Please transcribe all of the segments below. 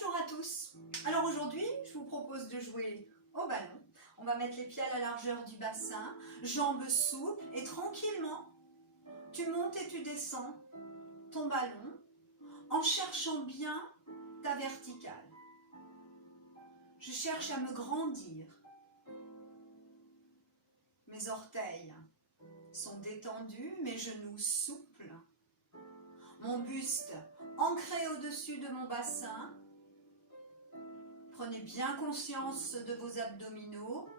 Bonjour à tous. Alors aujourd'hui, je vous propose de jouer au ballon. On va mettre les pieds à la largeur du bassin, jambes souples et tranquillement, tu montes et tu descends ton ballon en cherchant bien ta verticale. Je cherche à me grandir. Mes orteils sont détendus, mes genoux souples. Mon buste ancré au-dessus de mon bassin. Prenez bien conscience de vos abdominaux.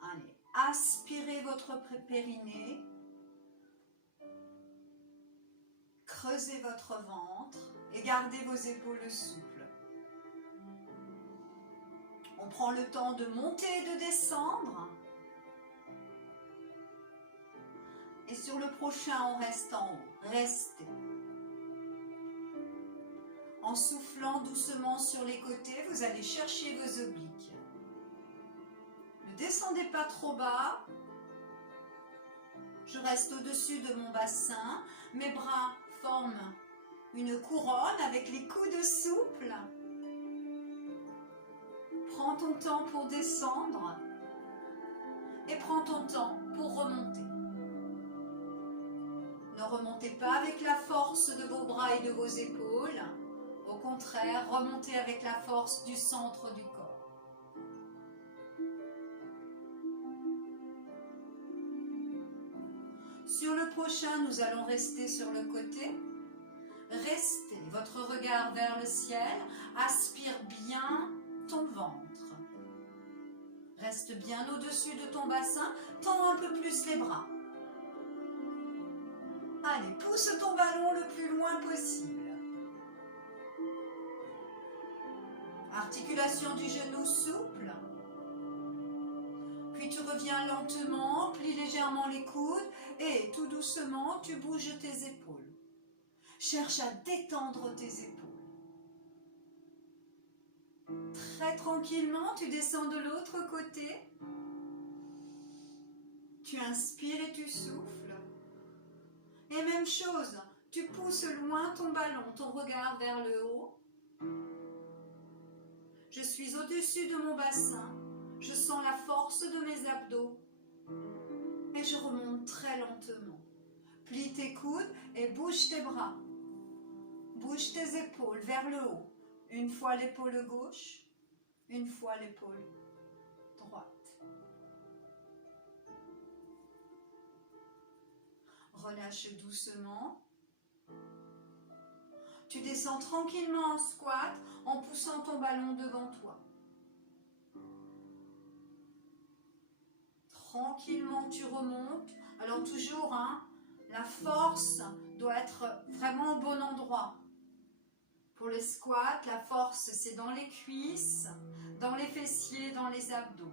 Allez, aspirez votre périnée. Creusez votre ventre et gardez vos épaules souples. On prend le temps de monter et de descendre. Et sur le prochain, on reste en haut. Restez. En soufflant doucement sur les côtés, vous allez chercher vos obliques. Ne descendez pas trop bas. Je reste au-dessus de mon bassin. Mes bras forment une couronne avec les coudes souples. Prends ton temps pour descendre et prends ton temps pour remonter. Ne remontez pas avec la force de vos bras et de vos épaules. Au contraire, remontez avec la force du centre du corps. Sur le prochain, nous allons rester sur le côté. Restez votre regard vers le ciel. Aspire bien ton ventre. Reste bien au-dessus de ton bassin. Tends un peu plus les bras. Allez, pousse ton ballon le plus loin possible. Articulation du genou souple. Puis tu reviens lentement, plie légèrement les coudes et tout doucement, tu bouges tes épaules. Cherche à détendre tes épaules. Très tranquillement, tu descends de l'autre côté. Tu inspires et tu souffles. Et même chose, tu pousses loin ton ballon, ton regard vers le haut. Je suis au-dessus de mon bassin, je sens la force de mes abdos et je remonte très lentement. Plie tes coudes et bouge tes bras. Bouge tes épaules vers le haut. Une fois l'épaule gauche, une fois l'épaule droite. Relâche doucement. Tu descends tranquillement en squat en poussant ton ballon devant toi. Tranquillement, tu remontes. Alors toujours, la force doit être vraiment au bon endroit. Pour le squat, la force, c'est dans les cuisses, dans les fessiers, dans les abdos.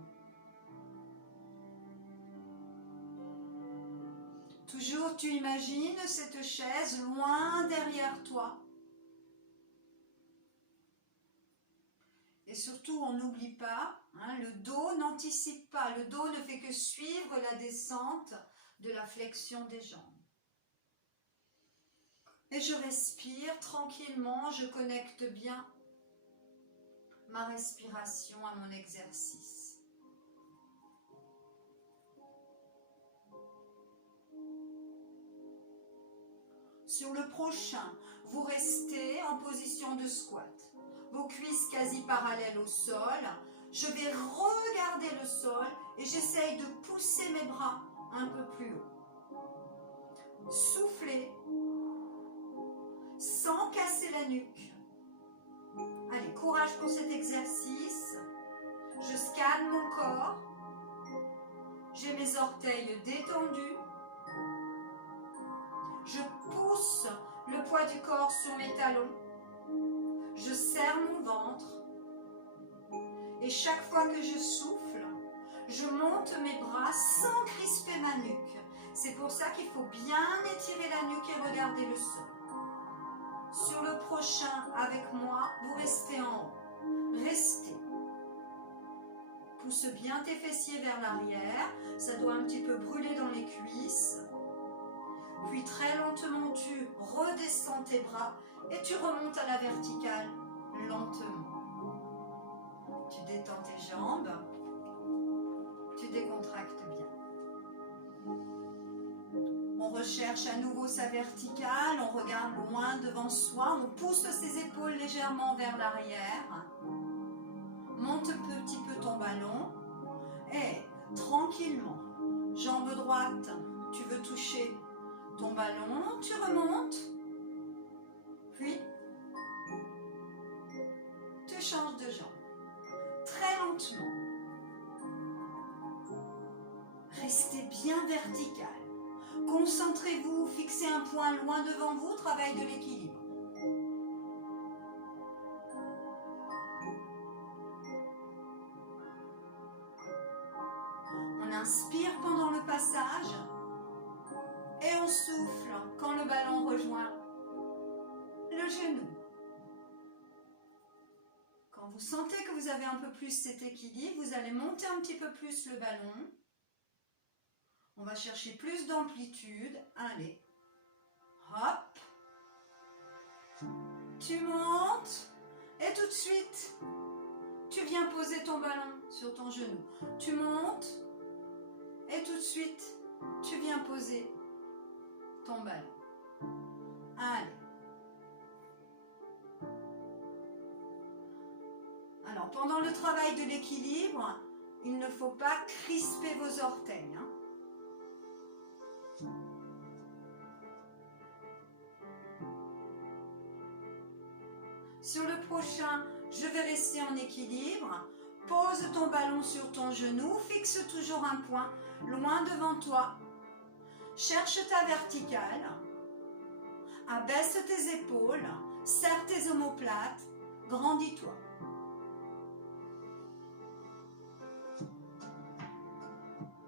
Toujours, tu imagines cette chaise loin derrière toi. Et surtout, on n'oublie pas, le dos n'anticipe pas. Le dos ne fait que suivre la descente de la flexion des jambes. Et je respire tranquillement, je connecte bien ma respiration à mon exercice. Sur le prochain, vous restez en position de squat. Vos cuisses quasi parallèles au sol. Je vais regarder le sol et j'essaye de pousser mes bras un peu plus haut. Soufflez sans casser la nuque. Allez, courage pour cet exercice. Je scanne mon corps. J'ai mes orteils détendus. Je pousse le poids du corps sur mes talons. Je serre mon ventre et chaque fois que je souffle, je monte mes bras sans crisper ma nuque. C'est pour ça qu'il faut bien étirer la nuque et regarder le sol. Sur le prochain, avec moi, vous restez en haut. Restez. Pousse bien tes fessiers vers l'arrière. Ça doit un petit peu brûler dans les cuisses. Puis très lentement, tu redescends tes bras et tu remontes à la verticale lentement. Tu détends tes jambes. Tu décontractes bien. On recherche à nouveau sa verticale. On regarde loin devant soi. On pousse ses épaules légèrement vers l'arrière. Monte un petit peu ton ballon. Et tranquillement, jambe droite, tu veux toucher ton ballon. Tu remontes. Puis, tu changes de jambe. Très lentement. Restez bien vertical. Concentrez-vous, fixez un point loin devant vous, travail de l'équilibre. On inspire pendant le passage et on souffle quand le ballon rejoint le genou. Quand vous sentez que vous avez un peu plus cet équilibre, vous allez monter un petit peu plus le ballon. On va chercher plus d'amplitude. Allez. Hop. Tu montes. Et tout de suite, tu viens poser ton ballon sur ton genou. Tu montes. Et tout de suite, tu viens poser ton ballon. Allez. Alors, pendant le travail de l'équilibre, il ne faut pas crisper vos orteils. Sur le prochain, je vais rester en équilibre. Pose ton ballon sur ton genou. Fixe toujours un point loin devant toi. Cherche ta verticale. Abaisse tes épaules. Serre tes omoplates. Grandis-toi.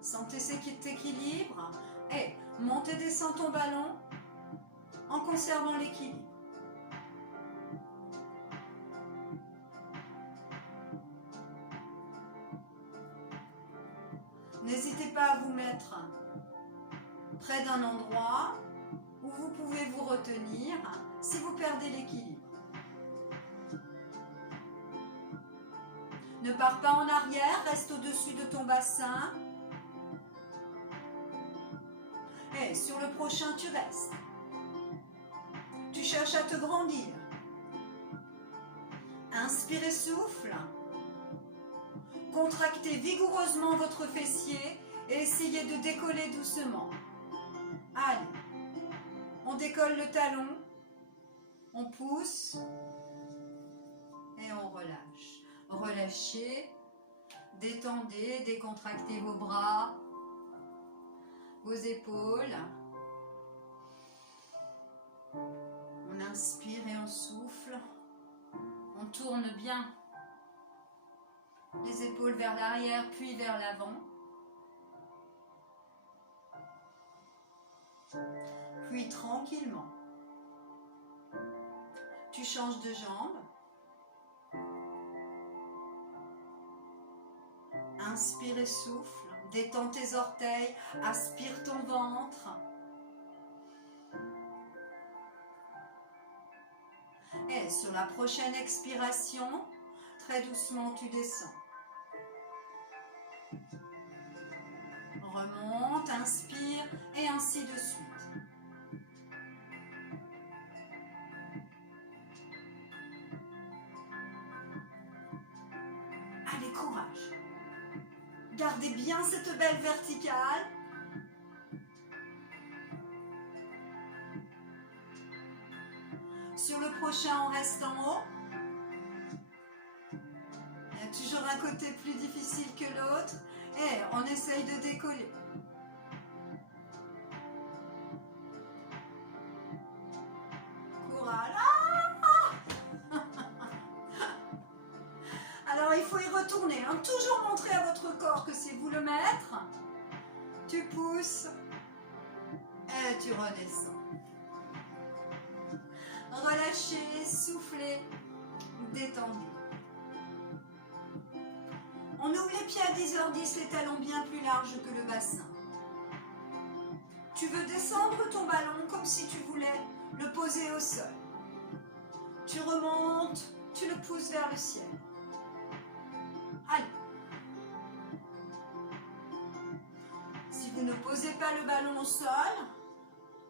Sentez cet équilibre. Et monte et descends ton ballon en conservant l'équilibre. N'hésitez pas à vous mettre près d'un endroit où vous pouvez vous retenir si vous perdez l'équilibre. Ne pars pas en arrière, reste au-dessus de ton bassin. Et sur le prochain, tu restes. Tu cherches à te grandir. Inspire et souffle. Contractez vigoureusement votre fessier et essayez de décoller doucement. Allez, on décolle le talon, on pousse et on relâche. Relâchez, détendez, décontractez vos bras, vos épaules. On inspire et on souffle. On tourne bien les épaules vers l'arrière puis vers l'avant. Puis tranquillement, tu changes de jambe. Inspire et souffle. Détends tes orteils. Aspire ton ventre. Et sur la prochaine expiration, très doucement, tu descends. Remonte, inspire et ainsi de suite. Allez, courage. Gardez bien cette belle verticale. Sur le prochain, on reste en haut. Il y a toujours un côté plus difficile que l'autre. Et on essaye de décoller. Courage. Alors il faut y retourner. Toujours montrer à votre corps que c'est vous le maître. Tu pousses. Et tu redescends. Relâchez, soufflez, détendez. On ouvre les pieds à 10h10, les talons bien plus larges que le bassin. Tu veux descendre ton ballon comme si tu voulais le poser au sol. Tu remontes, tu le pousses vers le ciel. Allez. Si vous ne posez pas le ballon au sol,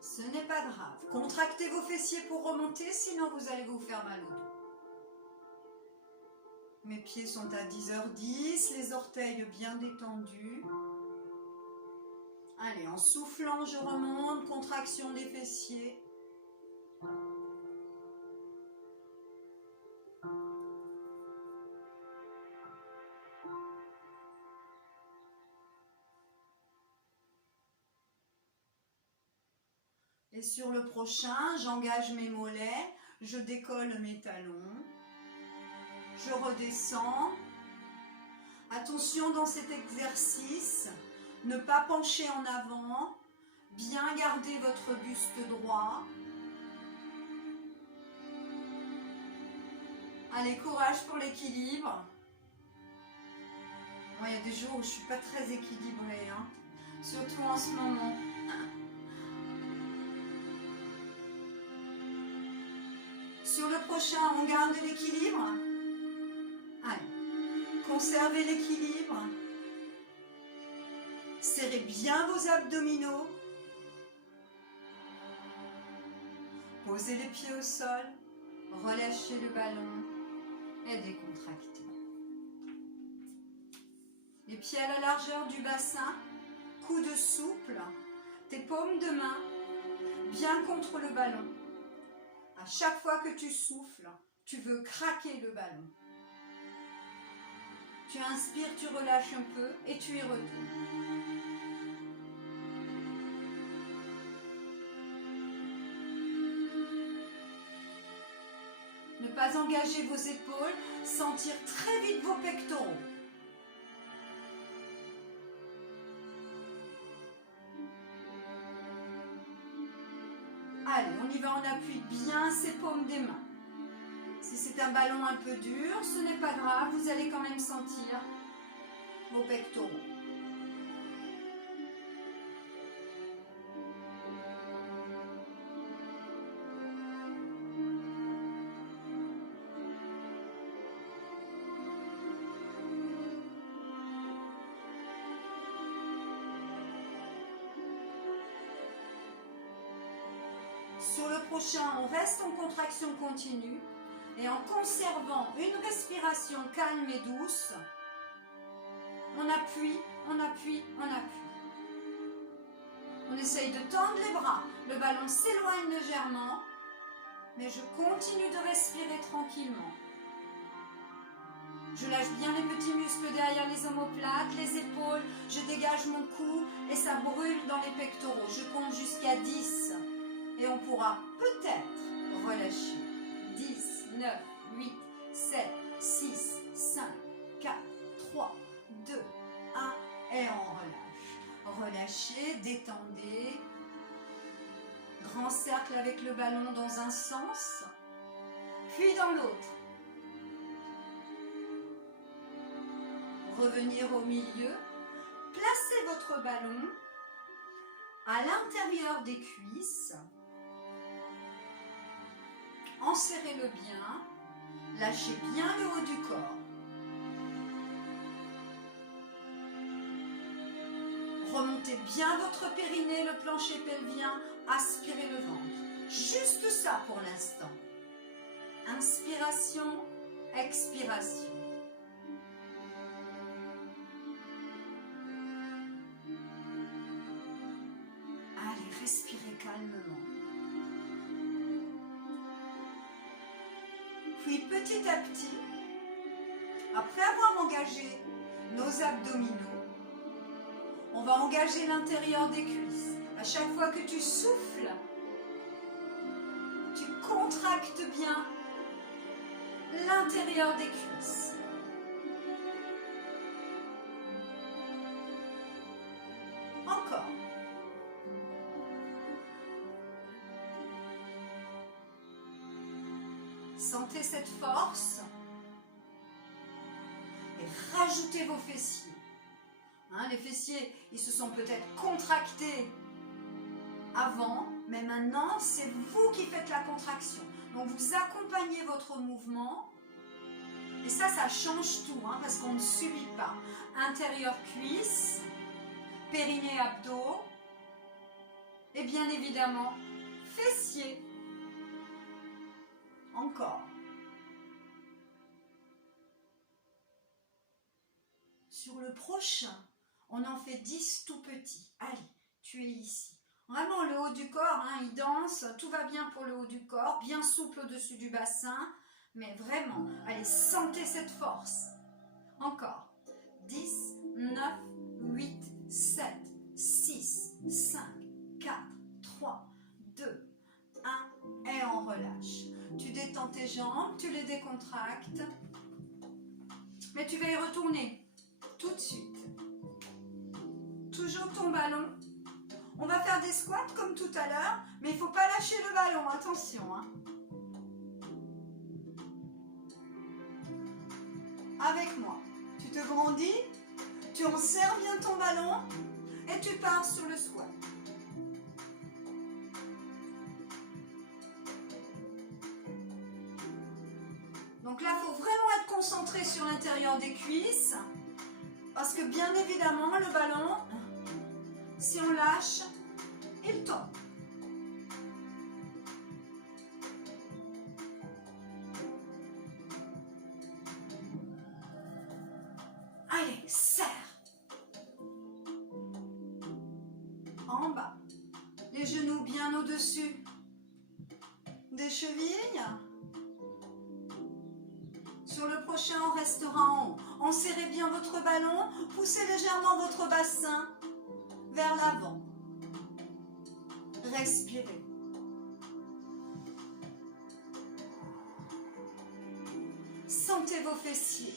ce n'est pas grave. Contractez vos fessiers pour remonter, sinon vous allez vous faire mal au dos. Mes pieds sont à 10h10, les orteils bien détendus. Allez, en soufflant, je remonte, contraction des fessiers. Et sur le prochain, j'engage mes mollets, je décolle mes talons, je redescends. Attention dans cet exercice, ne pas pencher en avant, bien garder votre buste droit. Allez, courage pour l'équilibre. Bon, il y a des jours où je ne suis pas très équilibrée, hein, surtout en ce moment. Sur le prochain, on garde l'équilibre. Allez, conservez l'équilibre. Serrez bien vos abdominaux. Posez les pieds au sol. Relâchez le ballon et décontractez. Les pieds à la largeur du bassin. Coude souple. Tes paumes de main bien contre le ballon. À chaque fois que tu souffles, tu veux craquer le ballon. Tu inspires, tu relâches un peu et tu y retournes. Ne pas engager vos épaules, sentir très vite vos pectoraux. Allez, on y va, on appuie bien ses paumes des mains. Si c'est un ballon un peu dur, ce n'est pas grave, vous allez quand même sentir vos pectoraux. Sur le prochain, on reste en contraction continue et en conservant une respiration calme et douce, on appuie, on appuie, on appuie. On essaye de tendre les bras, le ballon s'éloigne légèrement, mais je continue de respirer tranquillement. Je lâche bien les petits muscles derrière les omoplates, les épaules, je dégage mon cou et ça brûle dans les pectoraux. Je compte jusqu'à 10. Et on pourra peut-être relâcher. 10, 9, 8, 7, 6, 5, 4, 3, 2, 1 et on relâche. Relâchez, détendez. Grand cercle avec le ballon dans un sens, puis dans l'autre. Revenir au milieu. Placez votre ballon à l'intérieur des cuisses. Enserrez-le bien, lâchez bien le haut du corps. Remontez bien votre périnée, le plancher pelvien, aspirez le ventre. Juste ça pour l'instant. Inspiration, expiration. Allez, respirez calmement. Puis petit à petit, après avoir engagé nos abdominaux, on va engager l'intérieur des cuisses. À chaque fois que tu souffles, tu contractes bien l'intérieur des cuisses. Encore. Sentez cette force et rajoutez vos fessiers. Hein, les fessiers, ils se sont peut-être contractés avant, mais maintenant, c'est vous qui faites la contraction. Donc, vous accompagnez votre mouvement Et ça change tout, hein, parce qu'on ne subit pas. Intérieur cuisse, périnée abdos, et bien évidemment, fessiers. Encore. Sur le prochain, on en fait 10 tout petits. Allez, tu es ici. Vraiment, le haut du corps, hein, il danse, tout va bien pour le haut du corps, bien souple au-dessus du bassin, mais vraiment, allez, sentez cette force. Encore. 10, 9, 8, 7, 6, 5, 4, 3, 2, 1, et on relâche. Tu détends tes jambes, tu les décontractes, mais tu vas y retourner tout de suite. Toujours ton ballon. On va faire des squats comme tout à l'heure, mais il ne faut pas lâcher le ballon, attention. Hein. Avec moi, tu te grandis, tu enserres bien ton ballon et tu pars sur le squat. Donc là, il faut vraiment être concentré sur l'intérieur des cuisses, parce que bien évidemment, le ballon, si on lâche, il tombe. Allez, serre. En bas. Les genoux bien au-dessus des chevilles. Sur le prochain, on restera en haut. Enserrez bien votre ballon, poussez légèrement votre bassin vers l'avant. Respirez. Sentez vos fessiers.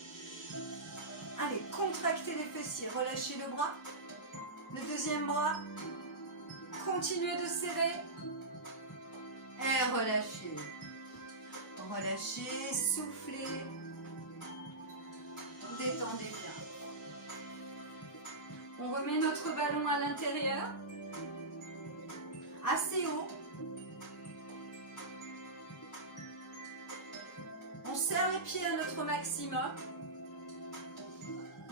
Allez, contractez les fessiers. Relâchez le bras. Le deuxième bras. Continuez de serrer. Et relâchez. Relâchez, soufflez. Détendez bien. On remet notre ballon à l'intérieur. Assez haut. On serre les pieds à notre maximum.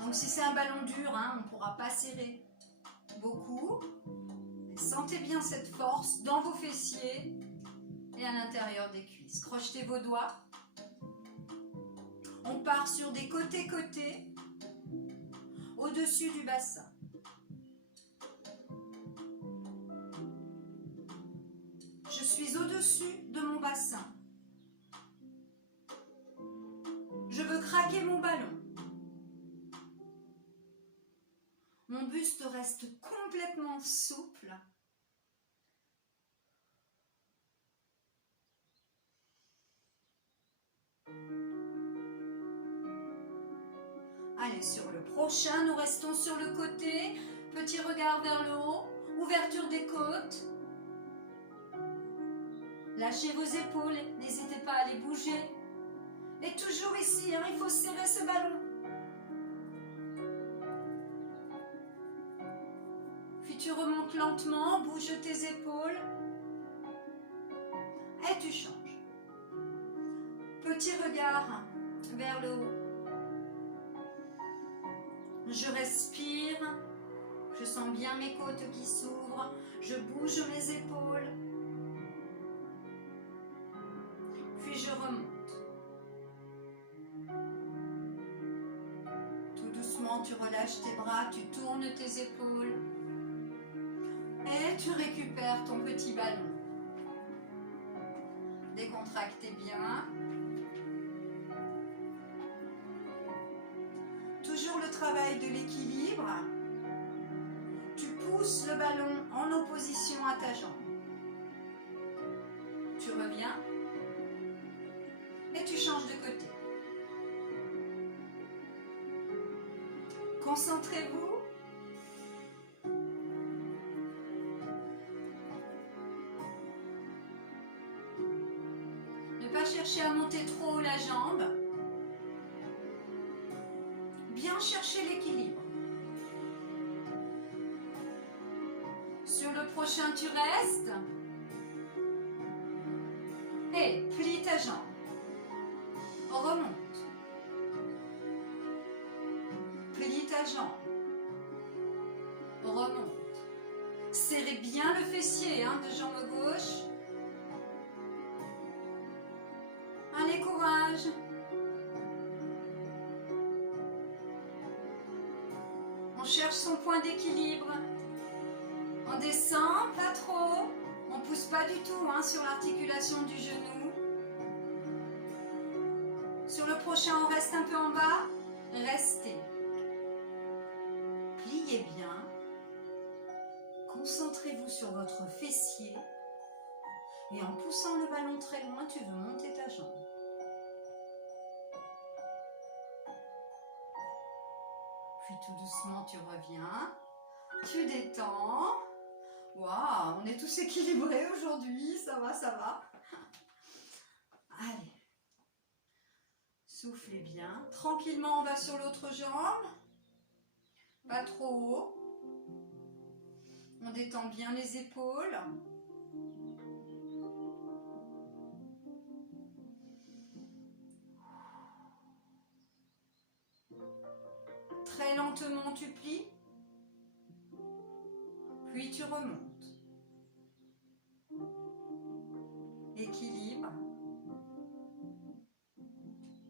Donc si c'est un ballon dur, hein, on ne pourra pas serrer beaucoup. Mais sentez bien cette force dans vos fessiers et à l'intérieur des cuisses. Crochetez vos doigts. On part sur des côtés-côtés au-dessus du bassin. Je suis au-dessus de mon bassin. Je veux craquer mon ballon. Mon buste reste complètement souple. Allez, sur le prochain, nous restons sur le côté. Petit regard vers le haut. Ouverture des côtes. Lâchez vos épaules. N'hésitez pas à les bouger. Et toujours ici, hein, il faut serrer ce ballon. Puis tu remontes lentement, bouge tes épaules. Et tu changes. Petit regard vers le haut. Je respire. Je sens bien mes côtes qui s'ouvrent. Je bouge mes épaules. Puis je remonte. Tout doucement, tu relâches tes bras, tu tournes tes épaules. Et tu récupères ton petit ballon. Décontractez bien. Toujours le travail de l'équilibre. Tu pousses le ballon en opposition à ta jambe. Tu reviens et tu changes de côté. Concentrez-vous. Ne pas chercher à monter trop haut la jambe. Bien chercher l'équilibre. Sur le prochain, tu restes. Et plie ta jambe. Remonte. ta jambe. Remonte. Serrez bien le fessier de jambe gauche. Allez, courage. On cherche son point d'équilibre. On descend, pas trop. On ne pousse pas du tout sur l'articulation du genou. Sur le prochain, on reste un peu en bas. Restez. Pliez bien. Concentrez-vous sur votre fessier. Et en poussant le ballon très loin, tu veux monter ta jambe. Puis tout doucement, tu reviens. Tu détends. Waouh, on est tous équilibrés aujourd'hui. Ça va, ça va. Allez. Soufflez bien. Tranquillement, on va sur l'autre jambe. Pas trop haut. On détend bien les épaules. Très lentement, tu plies. Puis tu remontes. Équilibre.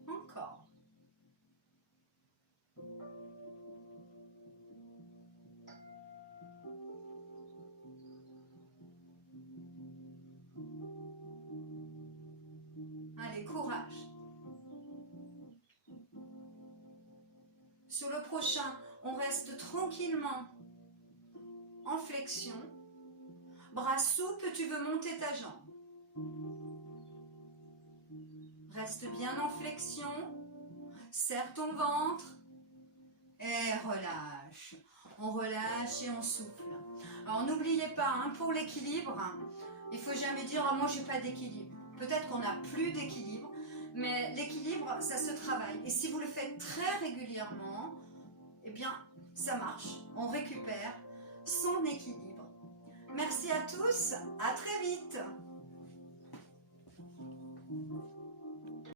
Encore. Allez, courage. Sur le prochain, on reste tranquillement en flexion. Bras souples, tu veux monter ta jambe. Reste bien en flexion. Serre ton ventre. Et relâche. On relâche et on souffle. Alors n'oubliez pas, pour l'équilibre, il ne faut jamais dire « moi j'ai pas d'équilibre ». Peut-être qu'on n'a plus d'équilibre, mais l'équilibre, ça se travaille. Et si vous le faites très régulièrement, eh bien, ça marche. On récupère son équilibre. Merci à tous, à très vite.